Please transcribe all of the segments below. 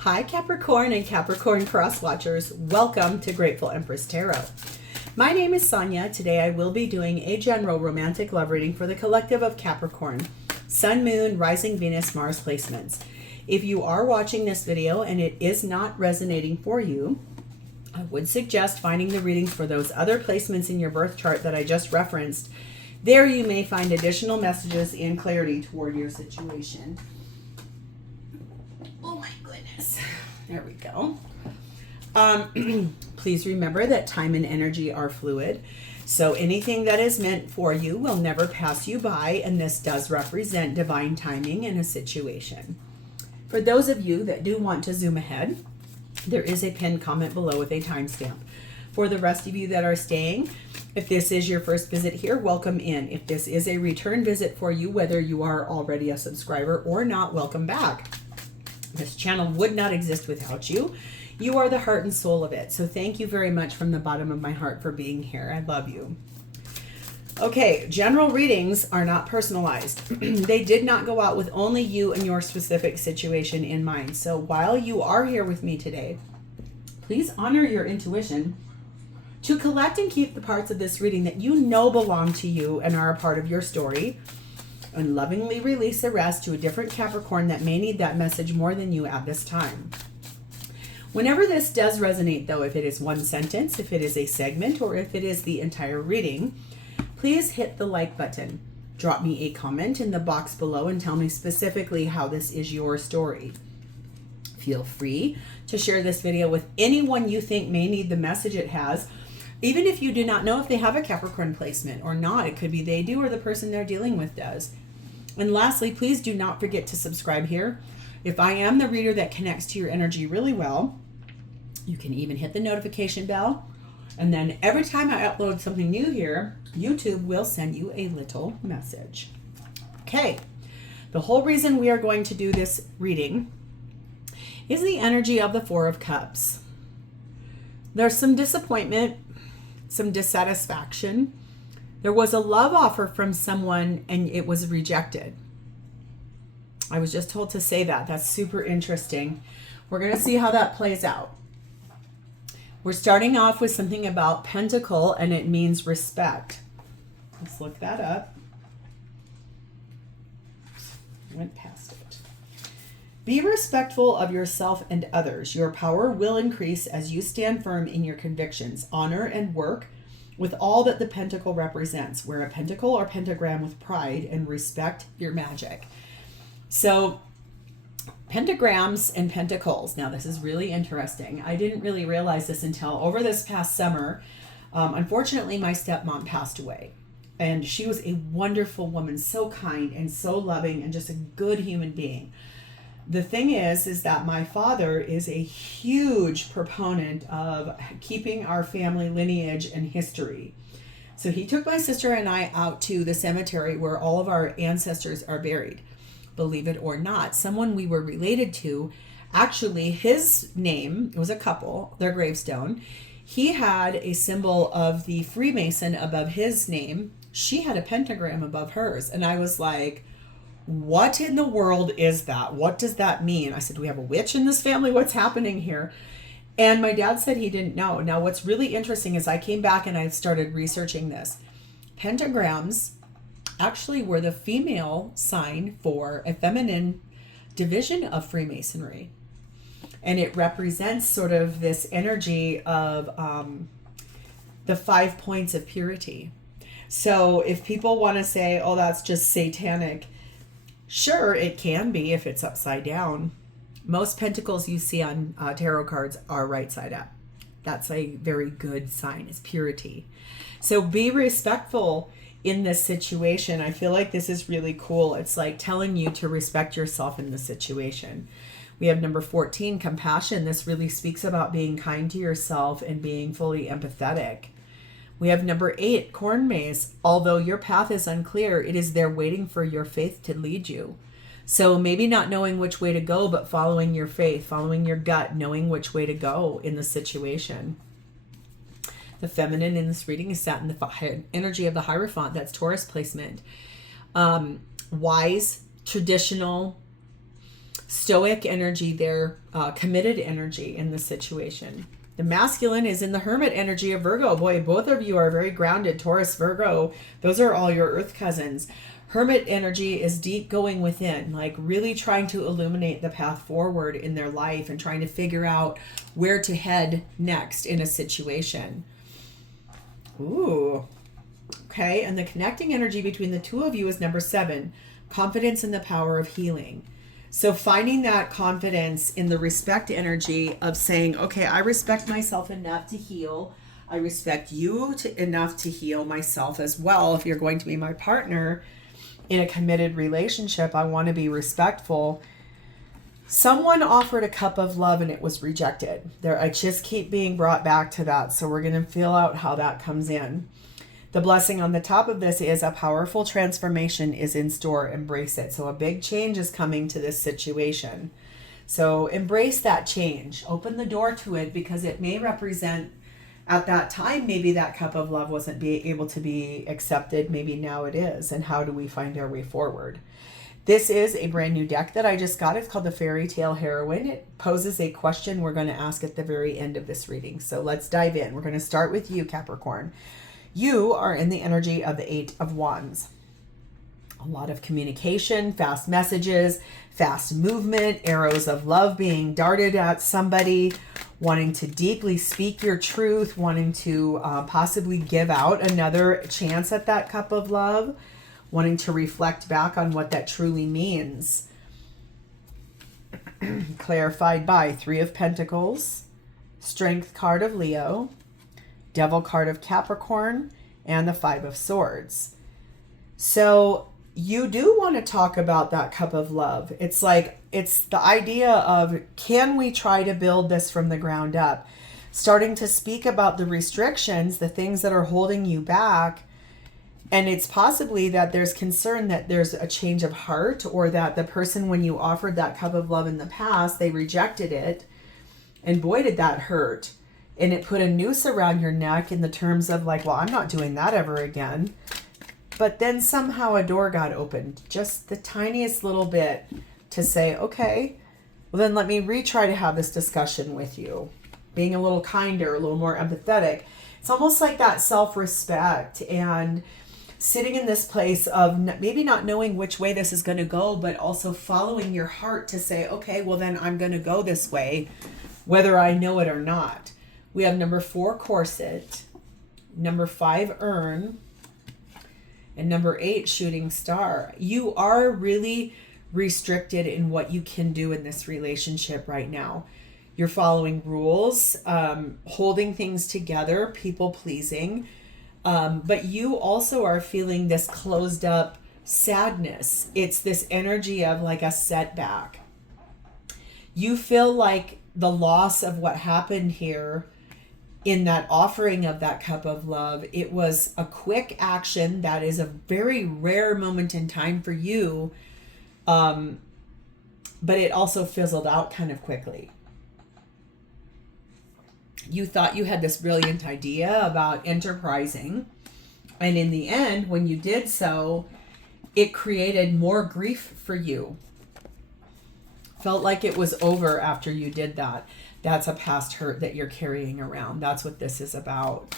Hi Capricorn and Capricorn cross watchers, welcome to Grateful Empress Tarot. My name is Sonia. Today I will be doing a general romantic love reading for the collective of Capricorn, Sun, Moon, Rising, Venus, Mars placements. If you are watching this video and it is not resonating for you, I would suggest finding the readings for those other placements in your birth chart that I just referenced. There you may find additional messages and clarity toward your situation. Oh my goodness. There we go. Please remember that time and energy are fluid. So anything that is meant for you will never pass you by, and this does represent divine timing in a situation. For those of you that do want to zoom ahead, there is a pinned comment below with a timestamp. For the rest of you that are staying, if this is your first visit here, welcome in. If this is a return visit for you, whether you are already a subscriber or not, welcome back. This channel would not exist without you. You are the heart and soul of it. So thank you very much from the bottom of my heart for being here. I love you. Okay, general readings are not personalized. They did not go out with only you and your specific situation in mind. So while you are here with me today, please honor your intuition to collect and keep the parts of this reading that you know belong to you and are a part of your story, and lovingly release the rest to a different Capricorn that may need that message more than you at this time. Whenever this does resonate, though, if it is one sentence, if it is a segment, or if it is the entire reading, please hit the like button. Drop me a comment in the box below and tell me specifically how this is your story. Feel free to share this video with anyone you think may need the message it has, even if you do not know if they have a Capricorn placement or not. It could be they do or the person they're dealing with does. And lastly, please do not forget to subscribe here. If I am the reader that connects to your energy really well, you can even hit the notification bell. And then every time I upload something new here, YouTube will send you a little message. Okay, the whole reason we are going to do this reading is the energy of the Four of Cups. There's some disappointment, some dissatisfaction. There was a love offer from someone and it was rejected. I was just told to say that. That's super interesting. We're going to see how that plays out. We're starting off with something about Pentacle, and it means respect. Let's look that up. Went past it. Be respectful of yourself and others. Your power will increase as you stand firm in your convictions. Honor and work with all that the pentacle represents. Wear a pentacle or pentagram with pride and respect your magic. So pentagrams and pentacles. Now this is really interesting. I didn't really realize this until over this past summer. Unfortunately, my stepmom passed away. And she was a wonderful woman, so kind and so loving and just a good human being. The thing is that my father is a huge proponent of keeping our family lineage and history. So he took my sister and I out to the cemetery where all of our ancestors are buried. Believe it or not, someone we were related to, actually his name, it was a couple, their gravestone, he had a symbol of the Freemason above his name. She had a pentagram above hers. And I was like, what in the world is that? What does that mean? I said, do we have a witch in this family? What's happening here? And my dad said he didn't know. Now, what's really interesting is I came back and I started researching this. Pentagrams actually were the female sign for a feminine division of Freemasonry. And it represents sort of this energy of the 5 points of purity. So if people want to say, oh, that's just satanic, sure, it can be if it's upside down. Most pentacles you see on tarot cards are right side up. That's a very good sign, is purity. So be respectful in this situation. I feel like this is really cool. It's like telling you to respect yourself in the situation. We have number 14, compassion. This really speaks about being kind to yourself and being fully empathetic. We have number 8, corn maze. Although your path is unclear, it is there waiting for your faith to lead you. So maybe not knowing which way to go, but following your faith, following your gut, knowing which way to go in the situation. The feminine in this reading is sat in the energy of the Hierophant. That's Taurus placement. Wise, traditional, stoic energy there, committed energy in the situation. The masculine is in the hermit energy of Virgo. Boy, both of you are very grounded. Taurus, Virgo, those are all your earth cousins. Hermit energy is deep, going within, like really trying to illuminate the path forward in their life and trying to figure out where to head next in a situation. Ooh. Okay, and the connecting energy between the two of you is number 7, confidence in the power of healing. So finding that confidence in the respect energy of saying, okay, I respect myself enough to heal. I respect you enough to heal myself as well. If you're going to be my partner in a committed relationship, I want to be respectful. Someone offered a cup of love and it was rejected. I just keep being brought back to that. So we're going to feel out how that comes in. The blessing on the top of this is a powerful transformation is in store. Embrace it. So a big change is coming to this situation. So embrace that change. Open the door to it, because it may represent at that time, maybe that cup of love wasn't able to be accepted. Maybe now it is. And how do we find our way forward? This is a brand new deck that I just got. It's called the Fairy Tale Heroine. It poses a question we're going to ask at the very end of this reading. So let's dive in. We're going to start with you, Capricorn. You are in the energy of the 8 of Wands. A lot of communication, fast messages, fast movement, arrows of love being darted at somebody, wanting to deeply speak your truth, wanting to possibly give out another chance at that cup of love, wanting to reflect back on what that truly means. Clarified by 3 of Pentacles, Strength card of Leo, Devil card of Capricorn, and the 5 of Swords. So you do want to talk about that cup of love. It's like, it's the idea of, can we try to build this from the ground up? Starting to speak about the restrictions, the things that are holding you back. And it's possibly that there's concern that there's a change of heart, or that the person, when you offered that cup of love in the past, they rejected it. And boy, did that hurt. And it put a noose around your neck in the terms of like, well, I'm not doing that ever again. But then somehow a door got opened, just the tiniest little bit, to say, okay, well then let me retry to have this discussion with you. Being a little kinder, a little more empathetic. It's almost like that self-respect and sitting in this place of maybe not knowing which way this is going to go, but also following your heart to say, okay, well then I'm going to go this way, whether I know it or not. We have number 4, corset, number 5, urn, and number 8, shooting star. You are really restricted in what you can do in this relationship right now. You're following rules, holding things together, people pleasing. But you also are feeling this closed up sadness. It's this energy of like a setback. You feel like the loss of what happened here in that offering of that cup of love, it was a quick action that is a very rare moment in time for you. But it also fizzled out kind of quickly. You thought you had this brilliant idea about enterprising. And in the end, when you did so, it created more grief for you. Felt like it was over after you did that. That's a past hurt that you're carrying around. That's what this is about.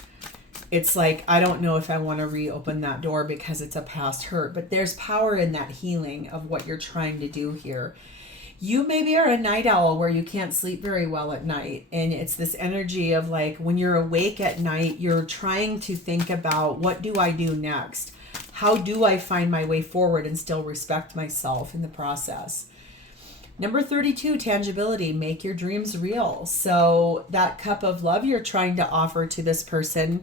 It's like, I don't know if I want to reopen that door because it's a past hurt, but there's power in that healing of what you're trying to do here. You maybe are a night owl where you can't sleep very well at night. And it's this energy of like, when you're awake at night, you're trying to think about, what do I do next? How do I find my way forward and still respect myself in the process? Number 32, tangibility, make your dreams real. So that cup of love you're trying to offer to this person,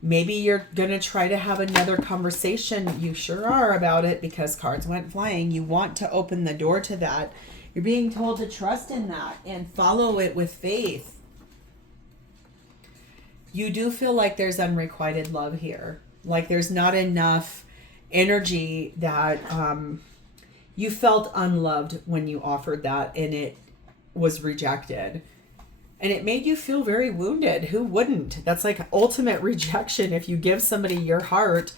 maybe you're going to try to have another conversation. You sure are about it because cards went flying. You want to open the door to that. You're being told to trust in that and follow it with faith. You do feel like there's unrequited love here. Like there's not enough energy that you felt unloved when you offered that and it was rejected. And it made you feel very wounded. Who wouldn't? That's like ultimate rejection. If you give somebody your heart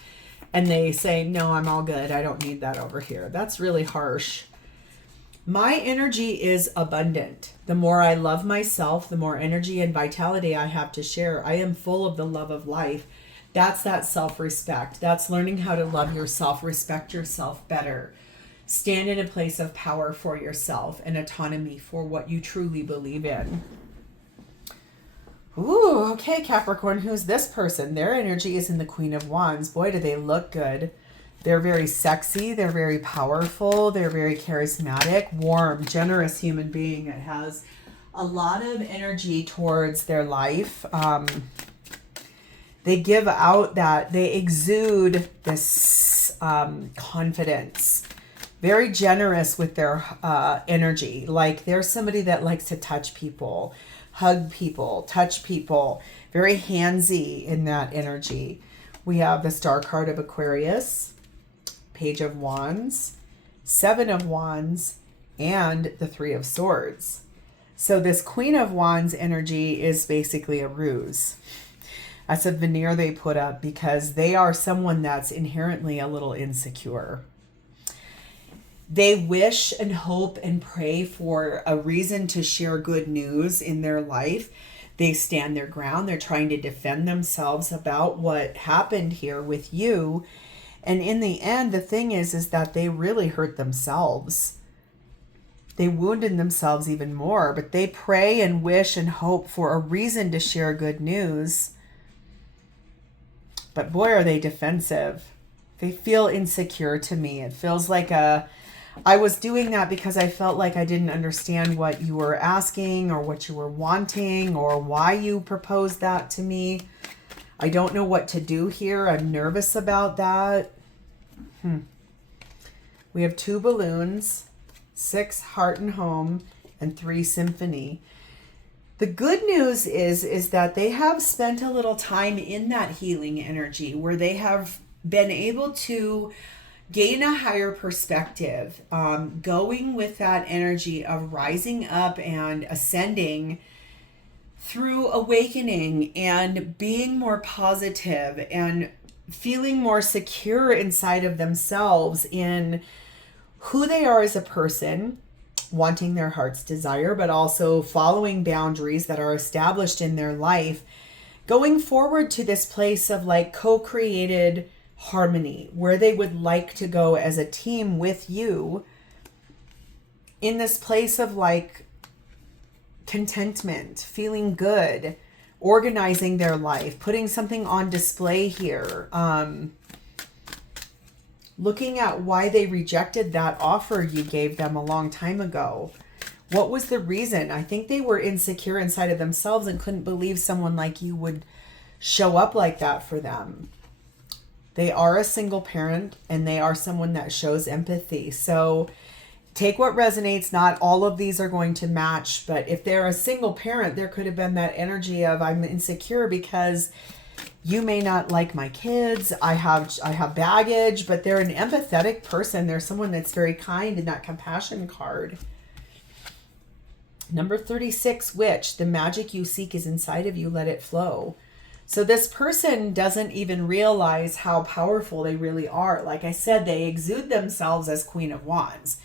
and they say, no, I'm all good, I don't need that over here. That's really harsh. My energy is abundant. The more I love myself, the more energy and vitality I have to share. I am full of the love of life. That's that self-respect. That's learning how to love yourself, respect yourself better. Stand in a place of power for yourself and autonomy for what you truly believe in. Ooh, okay, Capricorn, who's this person? Their energy is in the Queen of Wands. Boy, do they look good. They're very sexy. They're very powerful. They're very charismatic, warm, generous human being that has a lot of energy towards their life. They give out that, they exude this confidence. Very generous with their energy. Like they're somebody that likes to touch people, hug people, touch people. Very handsy in that energy. We have the Star card of Aquarius, Page of Wands, Seven of Wands, and the Three of Swords. So this Queen of Wands energy is basically a ruse. That's a veneer they put up because they are someone that's inherently a little insecure. They wish and hope and pray for a reason to share good news in their life. They stand their ground. They're trying to defend themselves about what happened here with you. And in the end, the thing is that they really hurt themselves. They wounded themselves even more, but they pray and wish and hope for a reason to share good news. But boy, are they defensive. They feel insecure to me. It feels like I was doing that because I felt like I didn't understand what you were asking or what you were wanting or why you proposed that to me. I don't know what to do here. I'm nervous about that. We have 2 balloons, 6 heart and home, and 3 symphony. The good news is that they have spent a little time in that healing energy where they have been able to gain a higher perspective, going with that energy of rising up and ascending through awakening and being more positive and feeling more secure inside of themselves in who they are as a person, wanting their heart's desire, but also following boundaries that are established in their life, going forward to this place of like co-created harmony where they would like to go as a team with you in this place of like contentment, feeling good, organizing their life, putting something on display here, looking at why they rejected that offer you gave them a long time ago. What was the reason? I think they were insecure inside of themselves and couldn't believe someone like you would show up like that for them. They are a single parent and they are someone that shows empathy. So take what resonates. Not all of these are going to match, but if they're a single parent, there could have been that energy of I'm insecure because you may not like my kids. I have baggage, but they're an empathetic person. They're someone that's very kind in that compassion card. Number 36, Witch. The magic you seek is inside of you. Let it flow. So this person doesn't even realize how powerful they really are. Like I said, they exude themselves as Queen of Wands.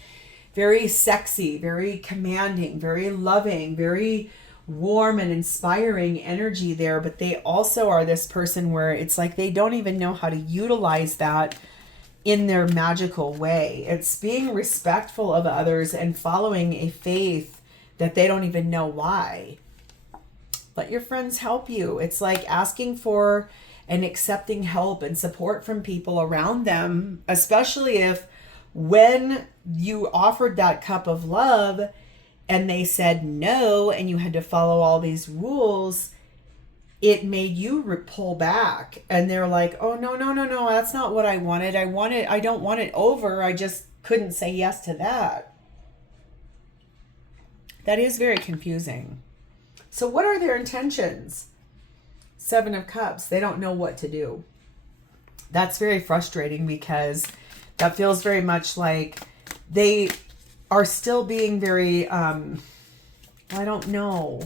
Very sexy, very commanding, very loving, very warm and inspiring energy there. But they also are this person where it's like they don't even know how to utilize that in their magical way. It's being respectful of others and following a faith that they don't even know why. Let your friends help you. It's like asking for and accepting help and support from people around them, especially if when you offered that cup of love and they said no and you had to follow all these rules, it made you pull back. And they're like, oh, no, that's not what I wanted. I don't want it over. I just couldn't say yes to that. That is very confusing. So what are their intentions? 7 of Cups. They don't know what to do. That's very frustrating because that feels very much like they are still being very, I don't know.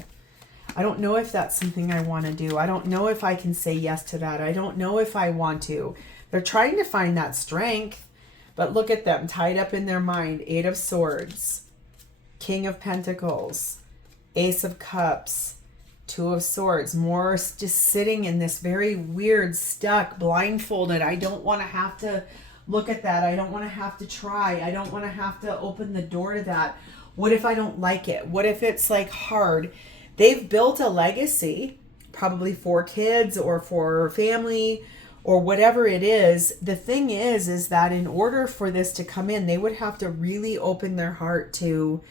I don't know if that's something I want to do. I don't know if I can say yes to that. I don't know if I want to. They're trying to find that strength, but look at them tied up in their mind. 8 of Swords. King of Pentacles, Ace of Cups, Two of Swords, more just sitting in this very weird, stuck, blindfolded. I don't want to have to look at that. I don't want to have to try. I don't want to have to open the door to that. What if I don't like it? What if it's like hard? They've built a legacy, probably for kids or for family or whatever it is. The thing is that in order for this to come in, they would have to really open their heart to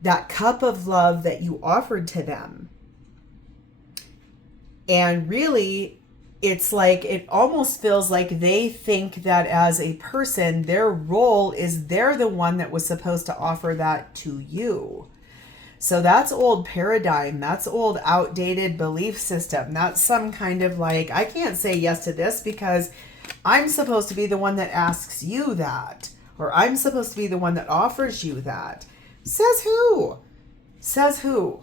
that cup of love that you offered to them. And really, it's like, it almost feels like they think that as a person, their role is they're the one that was supposed to offer that to you. So that's old paradigm. That's old outdated belief system. That's some kind of like, I can't say yes to this because I'm supposed to be the one that asks you that. Or I'm supposed to be the one that offers you that. Says who? Says who?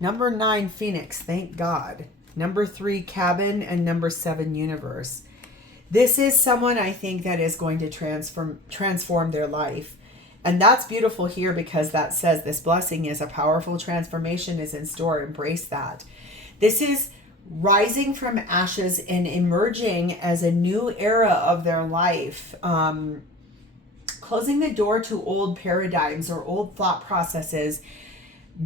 Number 9, Phoenix, thank God. Number 3, Cabin, and number 7, Universe. This is someone I think that is going to transform their life. And that's beautiful here because that says this blessing is a powerful transformation is in store. Embrace that. This is rising from ashes and emerging as a new era of their life. Closing the door to old paradigms or old thought processes.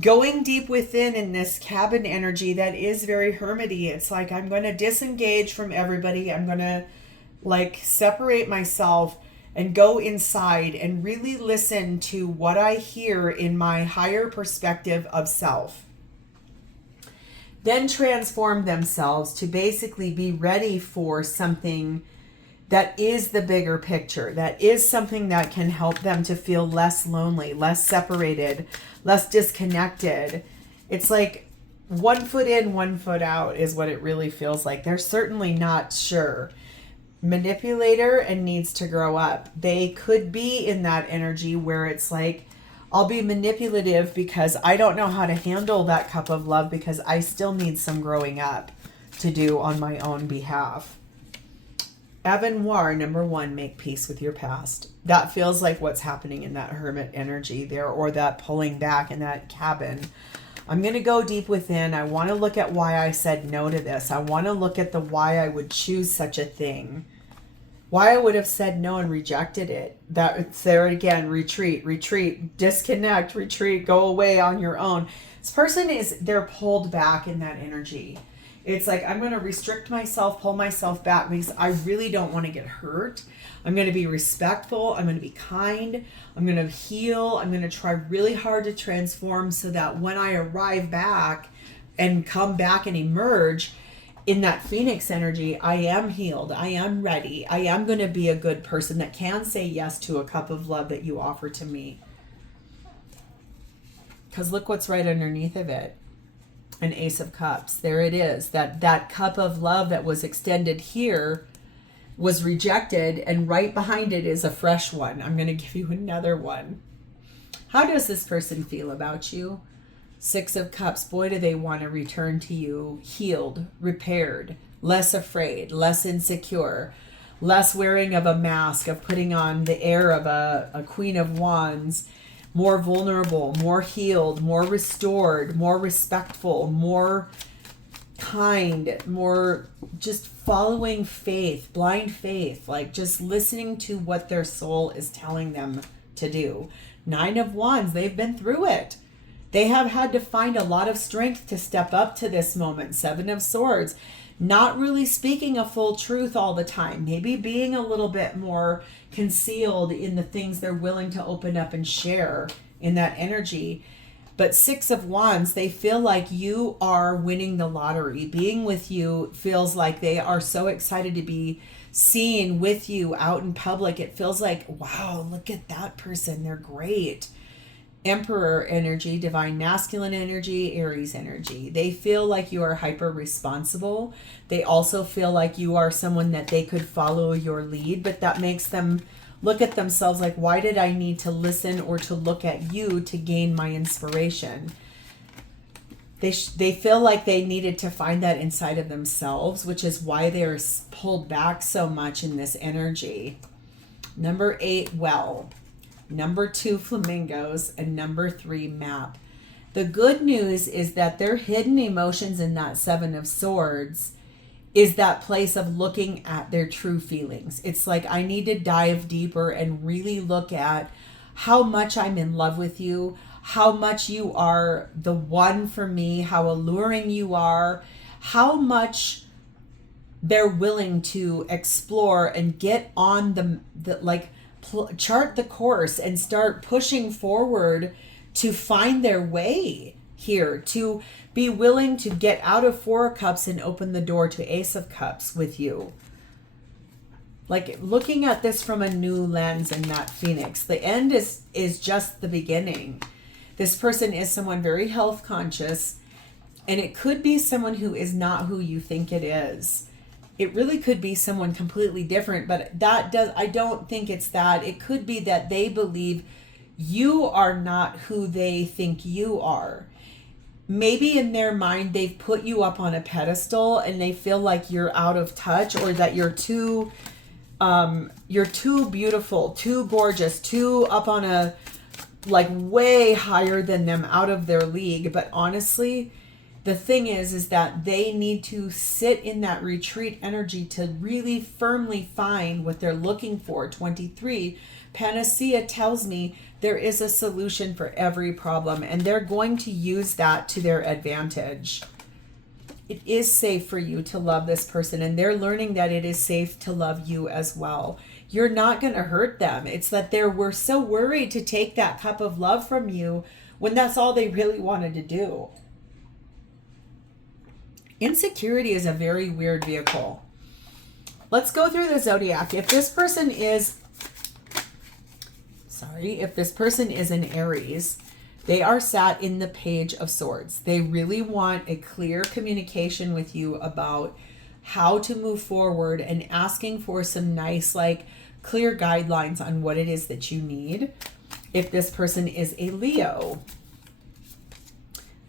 Going deep within in this Cabin energy that is very hermity. It's like, I'm going to disengage from everybody. I'm going to like separate myself and go inside and really listen to what I hear in my higher perspective of self. Then transform themselves to basically be ready for something that is the bigger picture, that is something that can help them to feel less lonely, less separated, less disconnected. It's like 1 foot in, 1 foot out is what it really feels like. They're certainly not sure. Manipulator and needs to grow up. They could be in that energy where it's like, I'll be manipulative because I don't know how to handle that cup of love because I still need some growing up to do on my own behalf. Avenoir, number 1, make peace with your past. That feels like what's happening in that hermit energy there, or that pulling back in that cabin. I'm going to go deep within. I want to look at why I said no to this. I want to look at the why I would choose such a thing. Why I would have said no and rejected it. That it's there again. Retreat, disconnect, retreat, go away on your own. This person they're pulled back in that energy. It's like, I'm going to restrict myself, pull myself back because I really don't want to get hurt. I'm going to be respectful. I'm going to be kind. I'm going to heal. I'm going to try really hard to transform so that when I arrive back and come back and emerge in that Phoenix energy, I am healed. I am ready. I am going to be a good person that can say yes to a cup of love that you offer to me. Because look what's right underneath of it. An Ace of Cups. There it is. That cup of love that was extended here was rejected, and right behind it is a fresh one. I'm going to give you another one. How does this person feel about you? 6 of Cups. Boy, do they want to return to you healed, repaired, less afraid, less insecure, less wearing of a mask, of putting on the air of a Queen of Wands, more vulnerable, more healed, more restored, more respectful, more kind, more just following faith, blind faith, like just listening to what their soul is telling them to do. 9 of Wands, they've been through it. They have had to find a lot of strength to step up to this moment. 7 of Swords, not really speaking a full truth all the time. Maybe being a little bit more concealed in the things they're willing to open up and share in that energy. But 6 of Wands, they feel like you are winning the lottery. Being with you feels like they are so excited to be seen with you out in public. It feels like, wow, look at that person. They're great. Emperor energy, divine masculine energy, Aries energy. They feel like you are hyper responsible. They also feel like you are someone that they could follow your lead, but that makes them look at themselves like, why did I need to listen or to look at you to gain my inspiration? They feel like they needed to find that inside of themselves, which is why they're pulled back so much in this energy. Number 8, well. number 2, flamingos, and number 3, map. The good news is that their hidden emotions in that 7 of Swords is that place of looking at their true feelings. It's like, I need to dive deeper and really look at how much I'm in love with you, how much you are the one for me, how alluring you are, how much they're willing to explore and get on chart the course and start pushing forward to find their way here, to be willing to get out of 4 of Cups and open the door to Ace of Cups with you. Like, looking at this from a new lens and not Phoenix. The end is just the beginning. This person is someone very health conscious, and it could be someone who is not who you think it is. It really could be someone completely different, but I don't think it's that. It could be that they believe you are not who they think you are. Maybe in their mind, they've put you up on a pedestal and they feel like you're out of touch, or that you're too beautiful, too gorgeous, too up on a, like, way higher than them, out of their league. But honestly, the thing is that they need to sit in that retreat energy to really firmly find what they're looking for. 23, Panacea tells me there is a solution for every problem, and they're going to use that to their advantage. It is safe for you to love this person, and they're learning that it is safe to love you as well. You're not going to hurt them. It's that we're so worried to take that cup of love from you when that's all they really wanted to do. Insecurity is a very weird vehicle. Let's go through the Zodiac. If this person is an Aries, they are sat in the Page of Swords. They really want a clear communication with you about how to move forward and asking for some nice, like, clear guidelines on what it is that you need. If this person is a Leo,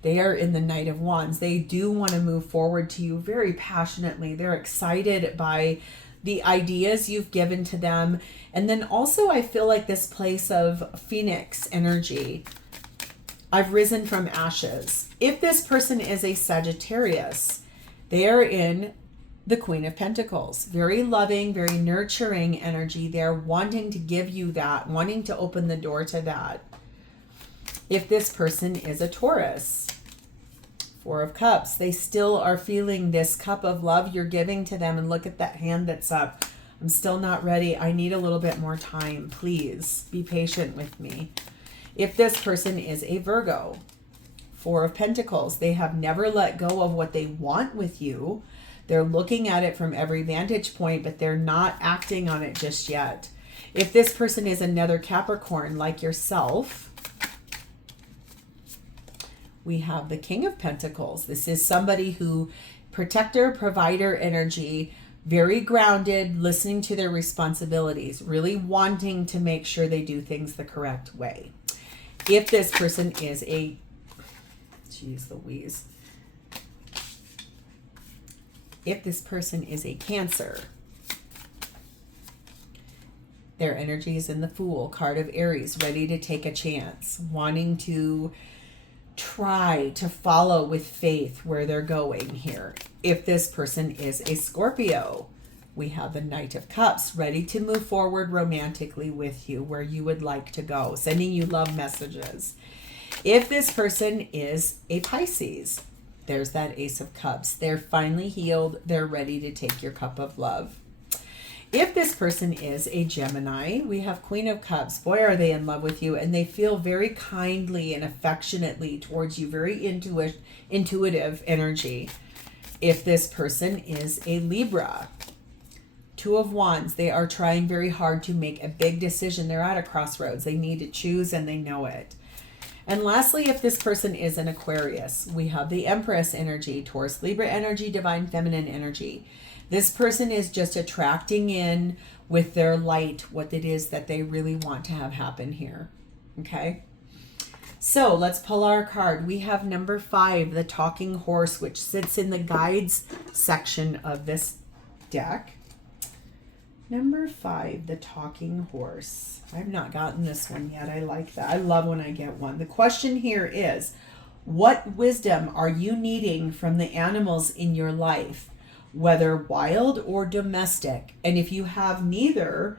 they are in the Knight of Wands. They do want to move forward to you very passionately. They're excited by the ideas you've given to them. And then also, I feel like this place of Phoenix energy. I've risen from ashes. If this person is a Sagittarius, they are in the Queen of Pentacles. Very loving, very nurturing energy. They're wanting to give you that, wanting to open the door to that. If this person is a Taurus, 4 of Cups, they still are feeling this cup of love you're giving to them. And look at that hand that's up. I'm still not ready. I need a little bit more time. Please be patient with me. If this person is a Virgo, 4 of Pentacles, they have never let go of what they want with you. They're looking at it from every vantage point, but they're not acting on it just yet. If this person is another Capricorn like yourself, we have the King of Pentacles. This is somebody who, protector, provider energy, very grounded, listening to their responsibilities, really wanting to make sure they do things the correct way. If this person is a, geez Louise. If this person is a Cancer, their energy is in the Fool, card of Aries, ready to take a chance, wanting to try to follow with faith where they're going here. If this person is a Scorpio, we have the Knight of Cups, ready to move forward romantically with you where you would like to go, sending you love messages. If this person is a Pisces, there's that Ace of Cups. They're finally healed. They're ready to take your cup of love. If this person is a Gemini, we have Queen of Cups. Boy, are they in love with you. And they feel very kindly and affectionately towards you. Very intuitive energy. If this person is a Libra, 2 of Wands. They are trying very hard to make a big decision. They're at a crossroads. They need to choose and they know it. And lastly, if this person is an Aquarius, we have the Empress energy, Taurus, Libra energy, Divine Feminine energy. This person is just attracting in with their light what it is that they really want to have happen here. Okay? So let's pull our card. We have number 5, the Talking Horse, which sits in the guides section of this deck. Number 5, the talking horse. I've not gotten this one yet. I like that. I love when I get one. The question here is, what wisdom are you needing from the animals in your life, whether wild or domestic? And if you have neither,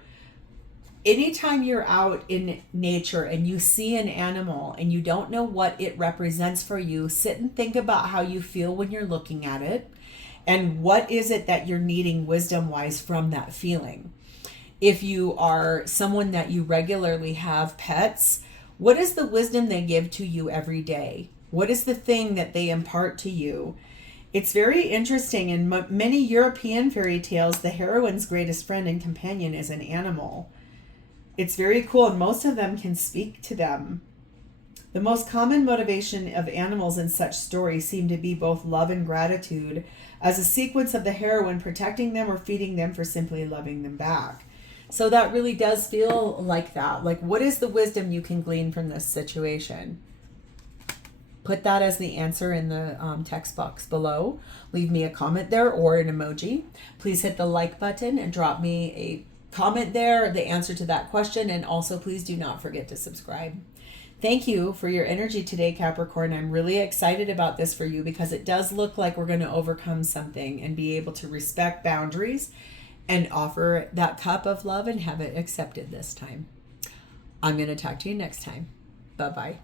anytime you're out in nature and you see an animal and you don't know what it represents for you, sit and think about how you feel when you're looking at it. And what is it that you're needing wisdom-wise from that feeling? If you are someone that you regularly have pets, what is the wisdom they give to you every day? What is the thing that they impart to you? It's very interesting. In many European fairy tales, the heroine's greatest friend and companion is an animal. It's very cool, and most of them can speak to them. The most common motivation of animals in such stories seem to be both love and gratitude, as a sequence of the heroine protecting them or feeding them for simply loving them back. So that really does feel like that. Like, what is the wisdom you can glean from this situation? Put that as the answer in the text box below. Leave me a comment there or an emoji. Please hit the like button and drop me a comment there, the answer to that question. And also, please do not forget to subscribe. Thank you for your energy today, Capricorn. I'm really excited about this for you because it does look like we're going to overcome something and be able to respect boundaries and offer that cup of love and have it accepted this time. I'm going to talk to you next time. Bye-bye.